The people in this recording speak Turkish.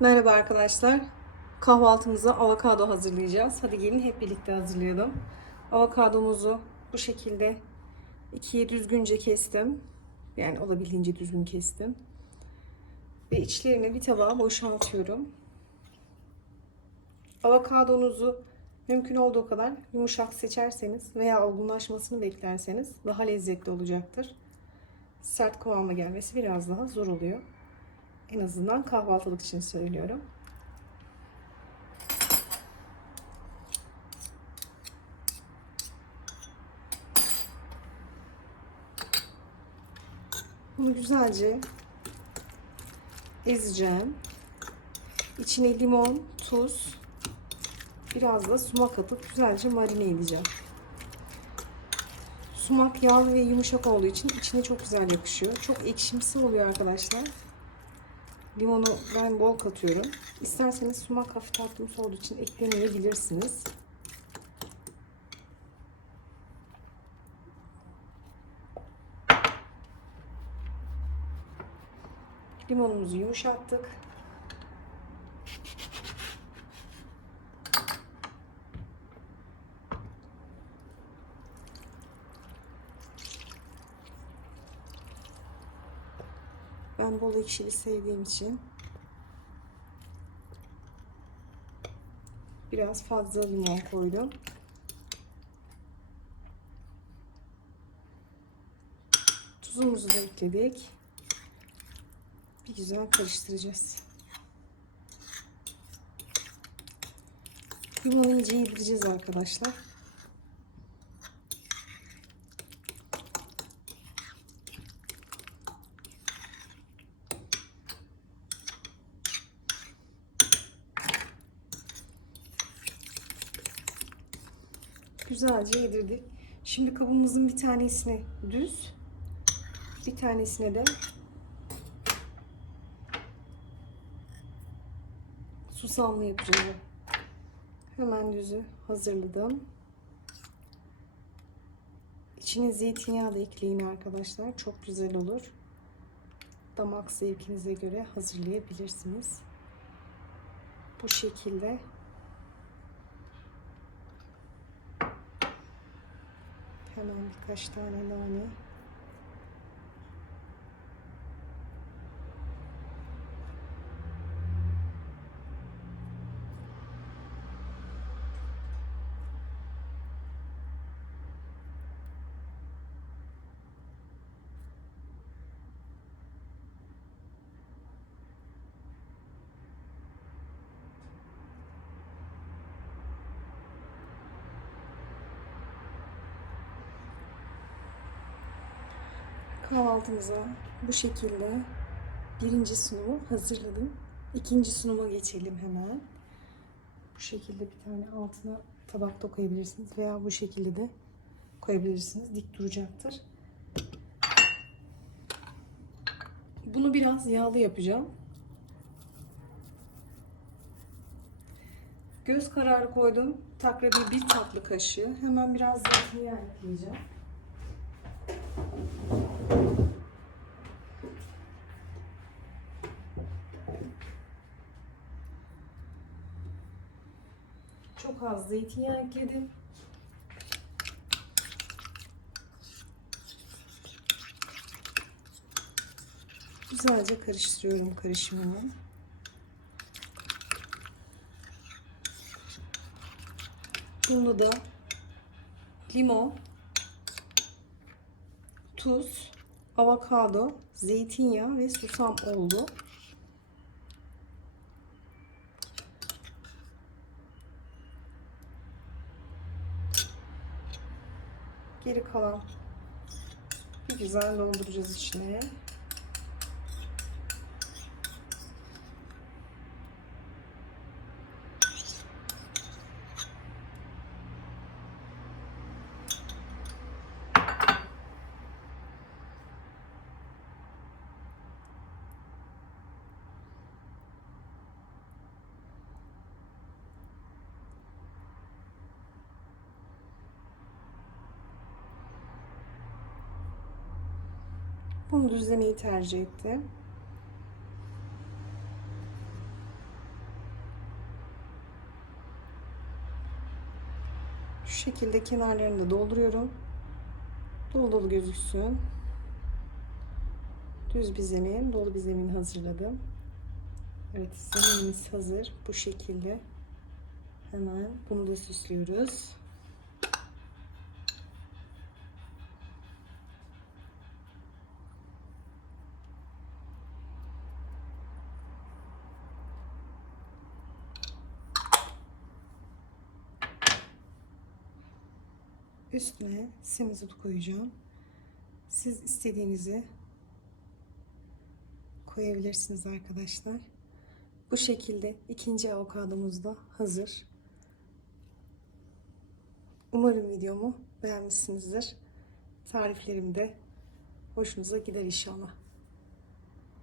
Merhaba arkadaşlar. Kahvaltımıza avokado hazırlayacağız. Hadi gelin hep birlikte hazırlayalım. Avokadomuzu bu şekilde ikiye düzgünce kestim. Yani olabildiğince düzgün kestim. Ve içlerini bir tabağa boşaltıyorum. Avokadonuzu mümkün olduğu kadar yumuşak seçerseniz veya olgunlaşmasını beklerseniz daha lezzetli olacaktır. Sert kıvama gelmesi biraz daha zor oluyor. En azından kahvaltılık için söylüyorum. Bunu güzelce ezeceğim. İçine limon, tuz, biraz da sumak atıp güzelce marine edeceğim. Sumak yağlı ve yumuşak olduğu için içine çok güzel yakışıyor. Çok ekşimsi oluyor arkadaşlar. Limonu ben bol katıyorum. İsterseniz sumak hafif tatlımsı olduğu için eklemeyebilirsiniz. Limonumuzu yumuşattık. Ben bol ekşili sevdiğim için biraz fazla limon koydum. Tuzumuzu da ekledik. Bir güzel karıştıracağız. Limonu iyice yedireceğiz arkadaşlar. Güzelce yedirdik. Şimdi kabımızın bir tanesini düz, bir tanesine de susamlı yapacağım. Hemen düzü hazırladım. İçine zeytinyağı da ekleyin arkadaşlar. Çok güzel olur. Damak zevkinize göre hazırlayabilirsiniz. Bu şekilde Hemen birkaç tane nane. Kahvaltımıza bu şekilde birinci sunumu hazırladım. İkinci sunuma geçelim hemen. Bu şekilde bir tane altına tabak da koyabilirsiniz veya bu şekilde de koyabilirsiniz. Dik duracaktır. Bunu biraz yağlı yapacağım. Göz kararı koydum. Takribi bir tatlı kaşığı. Hemen biraz zeytinyağı ekleyeceğim. Çok az zeytinyağı ekledim. Güzelce karıştırıyorum karışımımı. Bunu da limon, tuz, avokado, zeytinyağı ve susam oldu. Geri kalan bir güzel dolduracağız içine. Bunu düzlemeyi tercih ettim. Şu şekilde kenarlarını da dolduruyorum. Dolu dolu gözüksün. Düz bir zemin, dolu bir zemin hazırladım. Evet, zeminimiz hazır. Bu şekilde. Hemen bunu da süslüyoruz. Üstüne semizotu koyacağım. Siz istediğinizi koyabilirsiniz arkadaşlar. Bu şekilde ikinci avokadomuz da hazır. Umarım videomu beğenmişsinizdir. Tariflerim de hoşunuza gider inşallah.